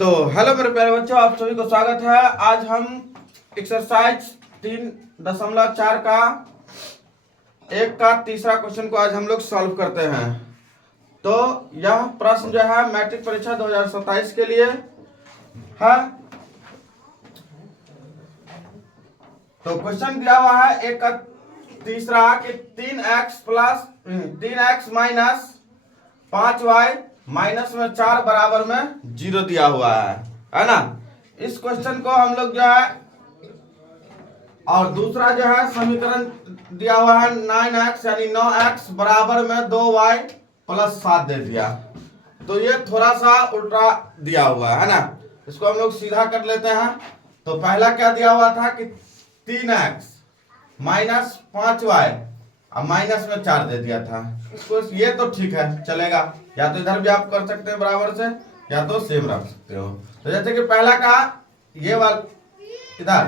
तो हेलो मेरे प्यारे बच्चों, आप सभी को स्वागत है। आज हम एक्सरसाइज 3.4 का एक का तीसरा क्वेश्चन को आज हम लोग सॉल्व करते हैं। तो यह प्रश्न जो है मैट्रिक परीक्षा 2027 के लिए है। तो क्वेश्चन दिया हुआ है एक का तीसरा कि 3x माइनस 5y माइनस में 4 बराबर में 0 दिया हुआ है ना। इस क्वेश्चन को हम लोग जो है, और दूसरा जो है समीकरण दिया हुआ है 9x यानी 9x बराबर में 2y प्लस 7 दे दिया। तो ये थोड़ा सा उल्टा दिया हुआ है ना, इसको हम लोग सीधा कर लेते हैं। तो पहला क्या दिया हुआ था कि 3x माइनस 5y अब माइनस में 4 दे दिया था। इसको ये तो ठीक है, चलेगा। या तो इधर भी आप कर सकते हैं बराबर से, या तो सेम रख सकते हो। तो जैसे कि पहला का ये वाला इधर,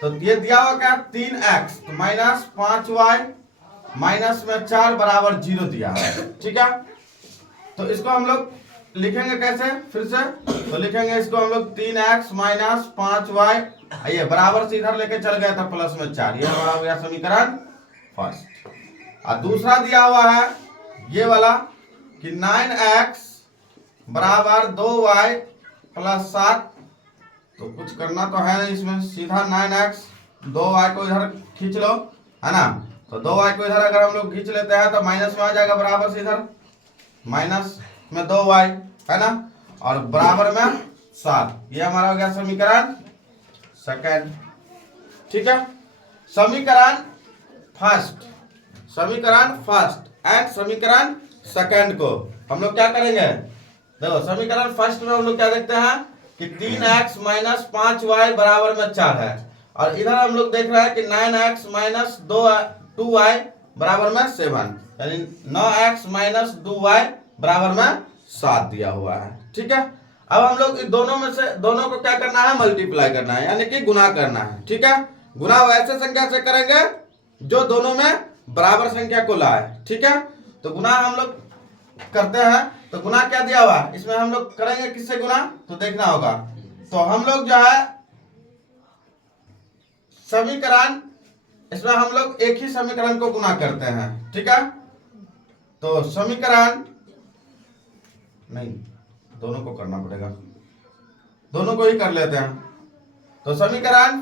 तो ये दिया हुआ क्या 3x तो माइनस 5y माइनस में 4 बराबर 0 दिया है, ठीक है। तो इसको हम लोग लिखेंगे कैसे, फिर से तो लिखेंगे इसको हम लोग 3x माइनस 5y, ये बराबर से इधर लेके चल गया था प्लस में 4, ये हमारा हो गया समीकरण फर्स्ट। और दूसरा दिया हुआ है ये वाला कि 9x बराबर 2y प्लस 7। तो कुछ करना तो है नहीं इसमें, सीधा 9x 2y को इधर खींच लो, है ना। तो 2y को इधर अगर हम लोग खींच लेते हैं तो माइनस में आ जाएगा बराबर से, इधर माइनस में 2y है ना, और बराबर में 7। ये हमारा हो गया समीकरण सेकंड, ठीक है। समीकरण फर्स्ट एंड समीकरण सेकंड को हम लोग क्या करेंगे, देखो समीकरण फर्स्ट में हम लोग क्या देखते हैं कि 3x माइनस 5y बराबर में 4 है, और इधर हम लोग देख रहे हैं कि 9x माइनस 2y बराबर में 7, यानी 9x माइनस 2y बराबर में 7 दिया हुआ है, ठीक है। अब हम लोग दोनों में से दोनों को क्या करना है, मल्टीप्लाई करना है, यानी कि गुना करना है, ठीक है। गुना वैसे संख्या से करेंगे जो दोनों में बराबर संख्या को लाए, ठीक है। तो गुना हम लोग करते हैं। तो गुना क्या दिया हुआ है, इसमें हम लोग करेंगे किससे गुना, तो देखना होगा। तो हम लोग जो है समीकरण, इसमें हम लोग एक ही समीकरण को गुना करते हैं, ठीक है। तो समीकरण नहीं, दोनों को करना पड़ेगा, दोनों को ही कर लेते हैं। तो समीकरण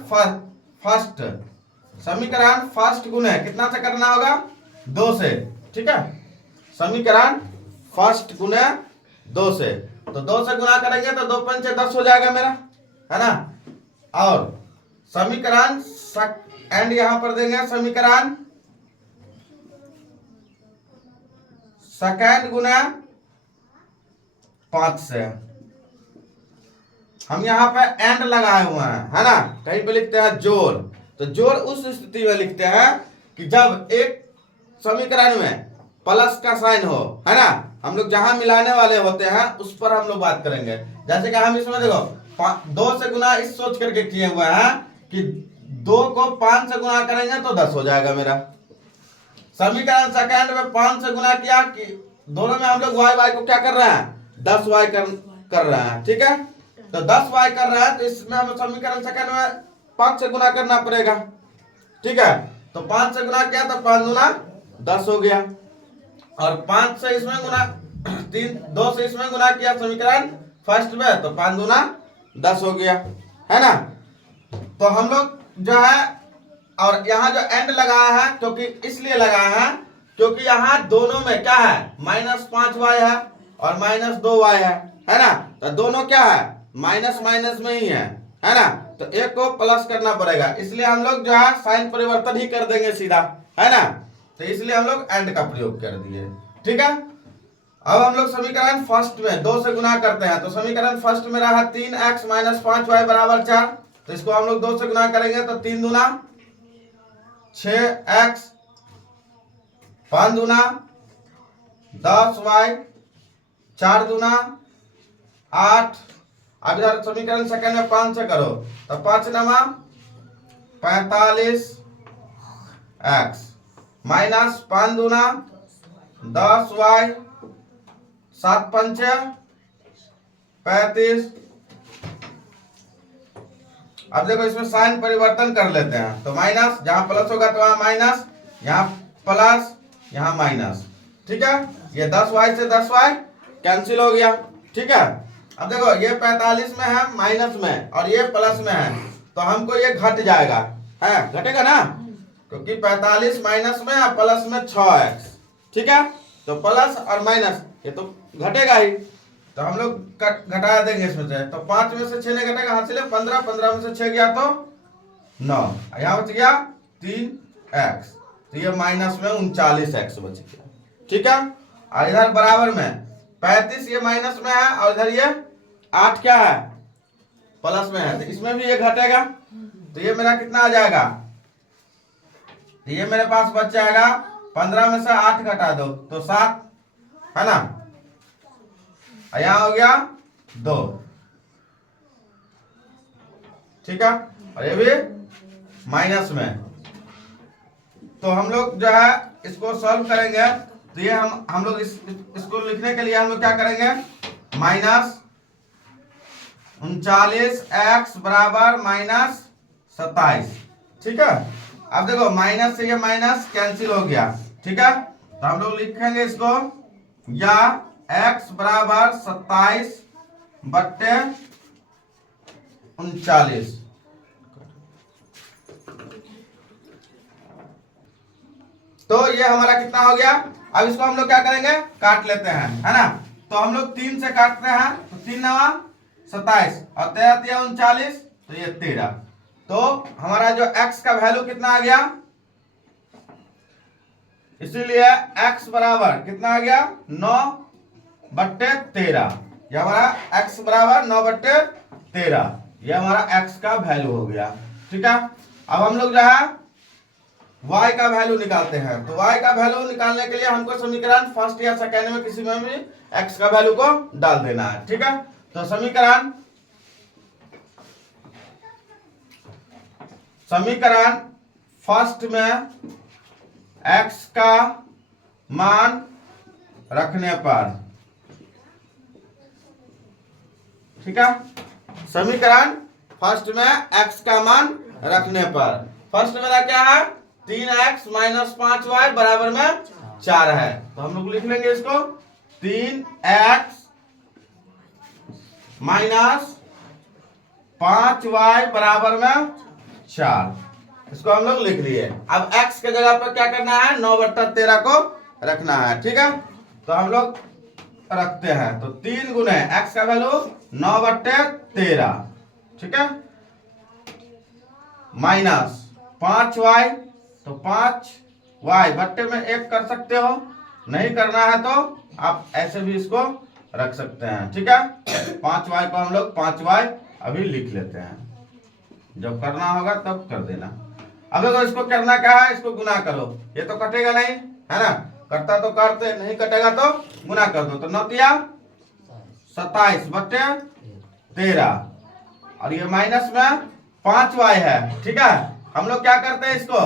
फर्स्ट गुने कितना से करना होगा, 2 से, ठीक है। समीकरण फर्स्ट गुने 2 से, तो 2 से गुना करेंगे तो 2 पंचे 10 हो जाएगा मेरा, है ना। और समीकरण एंड यहां पर देंगे समीकरण सेकंड गुना 5 से। हम यहाँ पे एंड लगाए हुए हैं, है ना, कहीं पे लिखते हैं जोड़। तो जोड़ उस स्थिति में लिखते हैं कि जब एक समीकरण में प्लस का साइन हो, है ना। हम लोग जहां मिलाने वाले होते हैं उस पर हम लोग बात करेंगे। जैसे कि हम इसमें देखो 2 से गुना इस सोच करके किए हुए हैं कि 2 को 5 से गुना करेंगे तो 10 हो जाएगा मेरा। समीकरण सेकंड में 5 से गुना किया कि दोनों में हम लोग y को क्या कर रहे हैं, 10y कर रहे हैं, ठीक है। तो 10y कर रहा है, तो इसमें हम समीकरण सेकंड में 5 से गुना करना पड़ेगा, ठीक है। तो 5 से गुना किया तो 5 गुना 10 हो गया, और 5 से इसमें गुना 2 से इसमें गुना किया समीकरण फर्स्ट में, तो 5 गुना 10 हो गया, है ना। तो हम लोग जो है, और यहाँ जो एंड लगाया है क्योंकि इसलिए लगाया है क्योंकि यहाँ दोनों में क्या है, माइनस 5y है और माइनस 2y है ना। तो दोनों क्या है, माइनस माइनस में ही है ना। तो एक को प्लस करना पड़ेगा, इसलिए हम लोग जो है साइन परिवर्तन ही कर देंगे सीधा, है ना। तो इसलिए हम लोग एंड का प्रयोग कर दिए, ठीक है। अब हम लोग समीकरण फर्स्ट में 2 से गुना करते हैं। तो समीकरण फर्स्ट में रहा 3x माइनस 5y बराबर 4। तो इसको हम लोग 2 से गुना करेंगे तो 3 दूना 6x, 5 दूना 10y, 4 दूना 8। अब इधर समीकरण सेकंड में 5 से करो तो 5 नमा 45x माइनस 5 दूना 10y, 7 पंचे 35, अब देखो इसमें साइन परिवर्तन कर लेते हैं, तो माइनस, जहां प्लस होगा तो वहां माइनस, यहाँ प्लस, यहाँ माइनस। ठीक है, ये 10y से 10y कैंसिल हो गया। ठीक है, अब देखो ये 45 में है माइनस में और ये प्लस में है, तो हमको ये घट जाएगा, है घटेगा ना, क्योंकि 45 माइनस में और प्लस में 6x। ठीक है, तो प्लस और माइनस ये तो घटेगा ही, तो हम लोग घटा देंगे इसमें से। तो 5 में से 6 नहीं घटेगा, हासिल है 15, 15 में से 6 गया तो 9, यहाँ बच गया 3x, तो ये माइनस में 39x बच गया। ठीक है, और इधर बराबर में 35 ये माइनस में है और इधर ये 8 क्या है प्लस में है, तो इसमें भी ये घटेगा, तो ये मेरा कितना आ जाएगा, तो ये मेरे पास बच जाएगा 15 में से 8 घटा दो तो 7, है ना, यहाँ हो गया 2। ठीक है, और ये भी माइनस में, तो हम लोग जो है इसको सॉल्व करेंगे, तो ये हम लोग इसको लिखने के लिए हम लोग क्या करेंगे, माइनस 39x बराबर माइनस 27। ठीक है, अब देखो माइनस से ये माइनस कैंसिल हो गया। ठीक है, तो हम लोग लिखेंगे इसको, या x बराबर 27 बट्टे 39। तो ये हमारा कितना हो गया। अब इसको हम लोग क्या करेंगे, काट लेते हैं, है ना, तो हम लोग 3 से काटते हैं, तो 3 नवा 27 और 13 39, तो ये 13। तो हमारा जो x का वैल्यू कितना आ गया, इसीलिए x बराबर कितना आ गया 9 बट्टे 13, ये हमारा x बराबर 9 बट्टे 13, ये हमारा x का वैल्यू हो गया। ठीक है, अब हम लोग जो है y का वैल्यू निकालते हैं, तो y का वैल्यू निकालने के लिए हमको समीकरण फर्स्ट या सेकेंड में किसी में भी x का वैल्यू को डाल देना है। ठीक है, तो समीकरण फर्स्ट में x का मान रखने पर, ठीक है, समीकरण फर्स्ट में x का मान रखने पर, फर्स्ट मेरा क्या है 3x माइनस 5y बराबर में 4 है, तो हम लोग लिख लेंगे इसको 3x माइनस 5y बराबर में 4, इसको हम लोग लिख लिए। अब x के जगह पर क्या करना है 9 बट्टा 13 को रखना है। ठीक है, तो हम लोग रखते हैं, तो 3 गुने x का वैल्यू 9 बट्टे 13, ठीक है, माइनस 5y, तो 5y बट्टे में 1 कर सकते हो, नहीं करना है तो आप ऐसे भी इसको रख सकते हैं। ठीक है, 5y को हम लोग 5y अभी लिख लेते हैं, जब करना होगा तब कर देना। अब देखो इसको करना क्या है, इसको गुना करो, ये तो कटेगा नहीं, है ना, कटता तो काटते, नहीं कटेगा तो गुना कर दो, तो 9 तिया 27 बट्टे 13, और ये माइनस में 5y है। ठीक है, हम लोग क्या करते हैं, इसको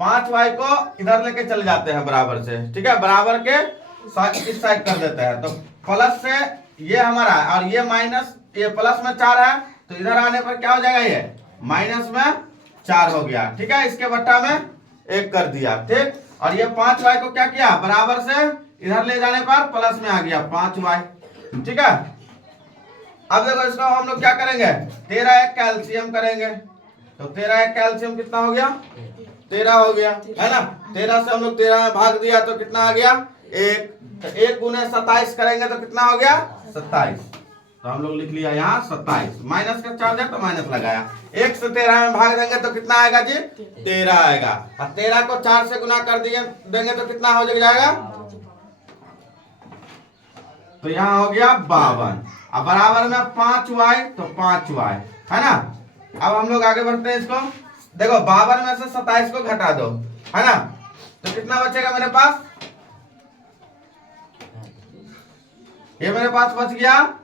5y को इधर लेके चले जाते हैं बराबर से, ठीक है, बराबर के इस साइड कर देते हैं, तो प्लस से ये हमारा और ये माइनस, ये प्लस में 4 है, तो इधर आने पर क्या हो जाएगा, ये माइनस में 4 हो गया। ठीक है, इसके बट्टा में 1 कर दिया। ठीक, और ये 5y को क्या किया, बराबर से इधर ले जाने पर प्लस में आ गया 5y। ठीक है, अब देखो इसको हम लोग क्या करेंगे, 13 एक कैल्शियम करेंगे, तो 13 एक कैल्शियम कितना हो गया 13 हो गया, है ना, 13 से हम लोग 13 में भाग दिया तो कितना आ गया 1, तो 1 गुने 27 करेंगे तो कितना हो गया 27, तो हम लोग लिख लिया यहाँ 27, माइनस का चार्ज है तो माइनस लगाया, 1 से 13 में भाग देंगे तो कितना आएगा जी 13 आएगा, और 13 को 4 से गुना कर देंगे तो कितना हो जाएगा, तो यहाँ हो गया 52, अब बराबर में 5y, तो 5y, है ना। अब हम लोग आगे बढ़ते हैं, इसको देखो 52 में से 27 को घटा दो, है ना, तो कितना बचेगा मेरे पास, ये मेरे पास बच गया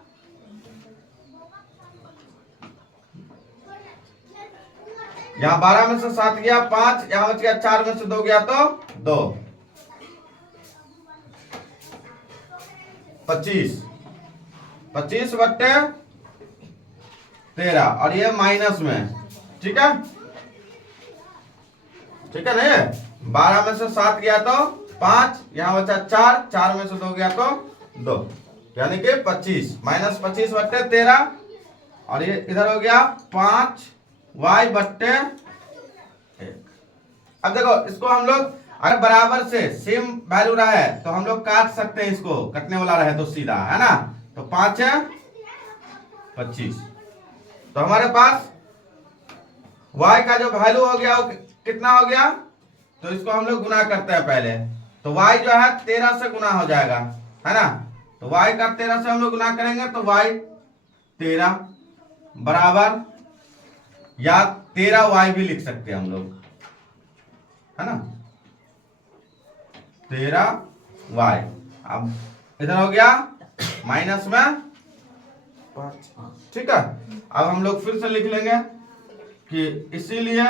यहाँ 12 में से 7 गया 5, यहाँ बच गया 4 में से 2 गया तो 2, 25 बट्टे 13, और ये माइनस में ठीक है, ठीक है नहीं, 12 में से 7 गया तो 5, यहाँ बचा 4, 4 में से 2 गया तो 2, यानी कि 25 माइनस 25 बट्टे 13, और ये इधर हो गया 5y बट्टे 1। अब देखो इसको हम लोग अगर बराबर से सेम वैल्यू रहा है तो हम लोग काट सकते हैं, इसको कटने वाला रहे तो सीधा, है ना। तो 5 है 25, तो हमारे पास y का जो वैल्यू हो गया वो कितना हो गया, तो इसको हम लोग गुना करते हैं पहले, तो y जो है 13 से गुना हो जाएगा, है ना। तो y का 13 से हम लोग गुना करेंगे तो y 13 बराबर, या 13y भी लिख सकते हैं हम लोग, है ना, 13y। अब इधर हो गया माइनस में 5, ठीक है। अब हम लोग फिर से लिख लेंगे कि इसीलिए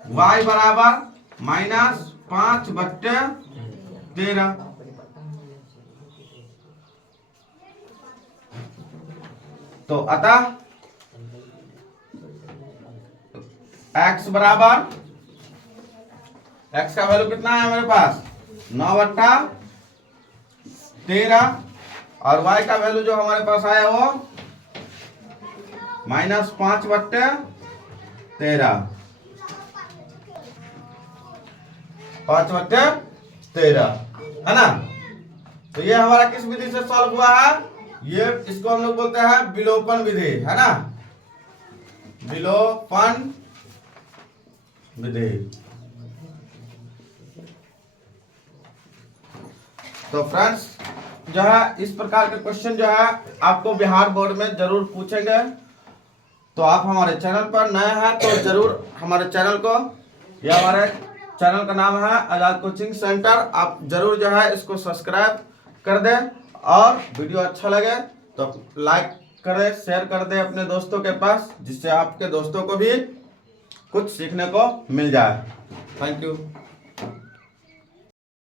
y बराबर माइनस 5 बट्टे 13, तो अतः x बराबर, x का वैल्यू कितना है हमारे पास 9 बट्टा 13, और y का वैल्यू जो हमारे पास आया वो माइनस 5 बट्टे 13, 5 बट्टे 13, है ना। तो ये हमारा किस विधि से सॉल्व हुआ है, ये इसको हम लोग बोलते हैं विलोपन विधि, है ना, विलोपन विधि। तो फ्रेंड्स जो है इस प्रकार के क्वेश्चन जो है आपको बिहार बोर्ड में जरूर पूछेंगे, तो आप हमारे चैनल पर नए हैं तो जरूर हमारे चैनल को, यह हमारे चैनल का नाम है आजाद कोचिंग सेंटर, आप जरूर जो है इसको सब्सक्राइब कर दें, और वीडियो अच्छा लगे तो लाइक करें, शेयर कर दें अपने दोस्तों के पास, जिससे आपके दोस्तों को भी कुछ सीखने को मिल जाए। Thank you.